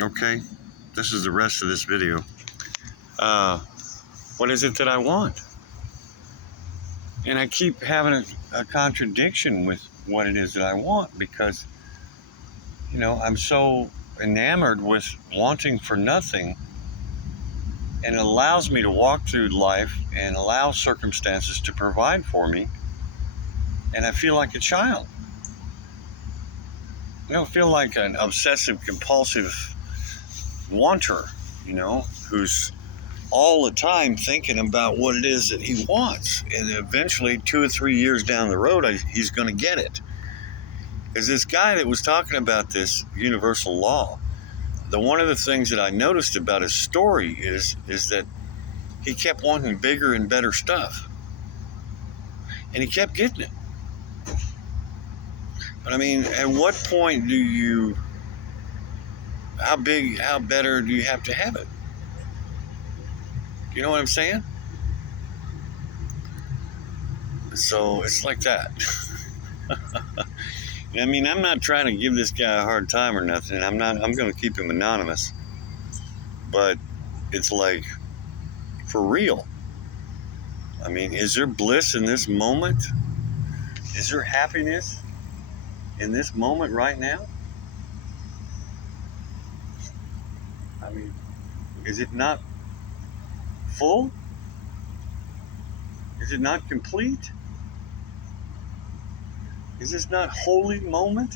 Okay, this is the rest of this video. What is it that I want? And I keep having a contradiction with what it is that I want because, I'm so enamored with wanting for nothing, and it allows me to walk through life and allow circumstances to provide for me, and I feel like a child. I feel like an obsessive compulsive wanter, who's all the time thinking about what it is that he wants, and eventually 2 or 3 years down the road he's going to get it. Because this guy that was talking about this universal law, one of the things that I noticed about his story is that he kept wanting bigger and better stuff, and he kept getting it. But I mean, at what point how better do you have to have it? You know what I'm saying? So it's like that. I mean, I'm not trying to give this guy a hard time or nothing. I'm going to keep him anonymous. But it's like, for real. I mean, is there bliss in this moment? Is there happiness in this moment right now? I mean, is it not full? Is it not complete? Is this not holy moment?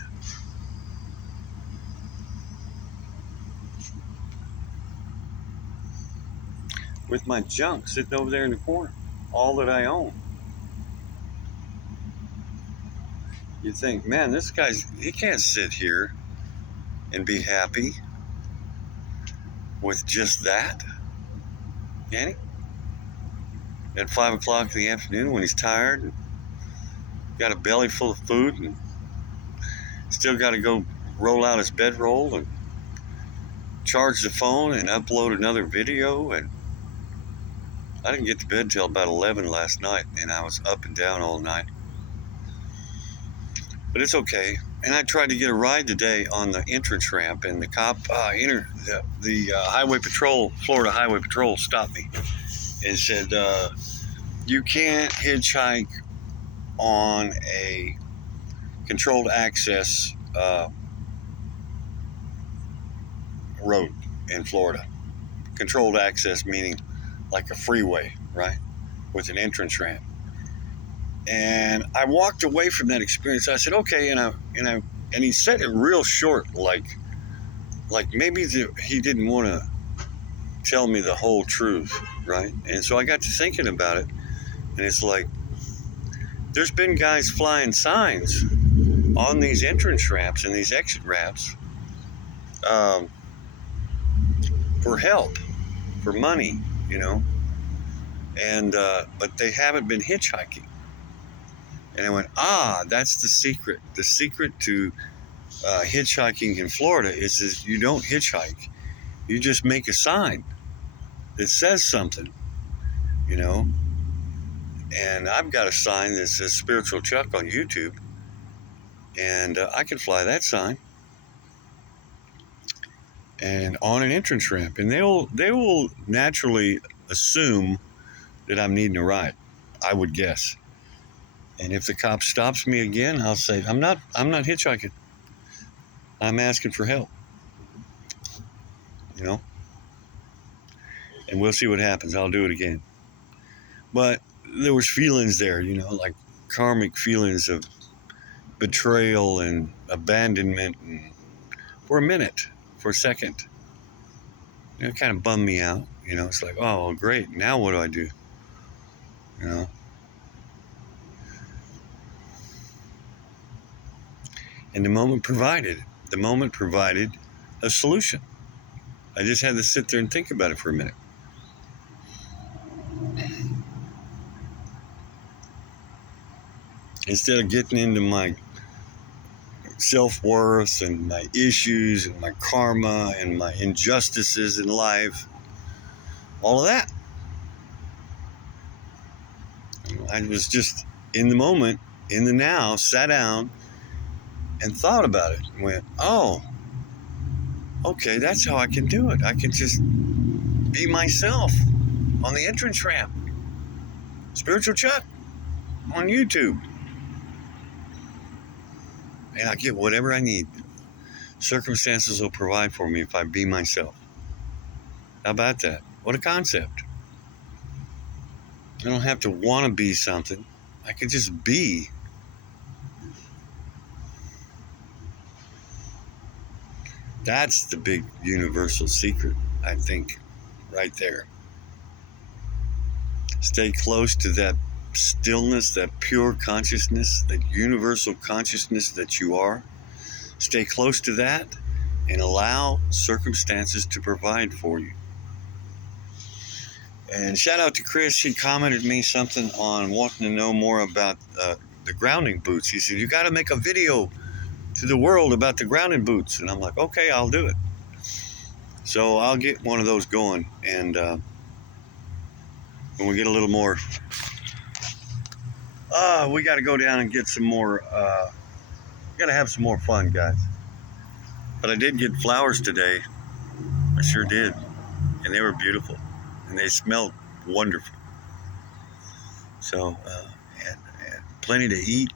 With my junk sitting over there in the corner, all that I own. You think, man, he can't sit here and be happy with just that, can he? At 5 o'clock in the afternoon when he's tired and got a belly full of food and still got to go roll out his bedroll and charge the phone and upload another video. And I didn't get to bed till about 11 last night, and I was up and down all night. But it's okay. And I tried to get a ride today on the entrance ramp, and the cop, the Highway Patrol, Florida Highway Patrol, stopped me and said, you can't hitchhike on a controlled access road in Florida. Controlled access meaning like a freeway, right? With an entrance ramp. And I walked away from that experience. I said, okay, and he said it real short, like maybe he didn't want to tell me the whole truth, right? And so I got to thinking about it, and it's like, there's been guys flying signs on these entrance ramps and these exit ramps for help, for money, and but they haven't been hitchhiking. And I went, that's the secret. The secret to hitchhiking in Florida is you don't hitchhike. You just make a sign that says something, And I've got a sign that says Spiritual Chuck on YouTube, and I can fly that sign. And on an entrance ramp, and they will naturally assume that I'm needing a ride, I would guess. And if the cop stops me again, I'll say, I'm not hitchhiking. I'm asking for help. And we'll see what happens. I'll do it again. But there was feelings there, like karmic feelings of betrayal and abandonment, and for a minute, for a second. It kind of bummed me out. It's like, oh, great. Now what do I do? And the moment provided a solution. I just had to sit there and think about it for a minute. Instead of getting into my self-worth and my issues and my karma and my injustices in life, all of that. I was just in the moment, in the now, sat down and thought about it and went, oh, okay, that's how I can do it. I can just be myself on the entrance ramp. Spiritual Chuck on YouTube. And I get whatever I need. Circumstances will provide for me if I be myself. How about that? What a concept. I don't have to want to be something. I can just be. That's the big universal secret, I think, right there. Stay close to that stillness, that pure consciousness, that universal consciousness that you are. Stay close to that and allow circumstances to provide for you. And shout out to Chris. He commented me something on wanting to know more about the grounding boots. He said, you got to make a video to the world about the grounding boots. And I'm like, okay, I'll do it. So I'll get one of those going. And when we get a little more, we got to go down and get some more, we got to have some more fun, guys. But I did get flowers today. I sure did. And they were beautiful. And they smelled wonderful. So, and plenty to eat.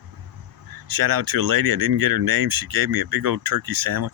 Shout out to a lady. I didn't get her name. She gave me a big old turkey sandwich.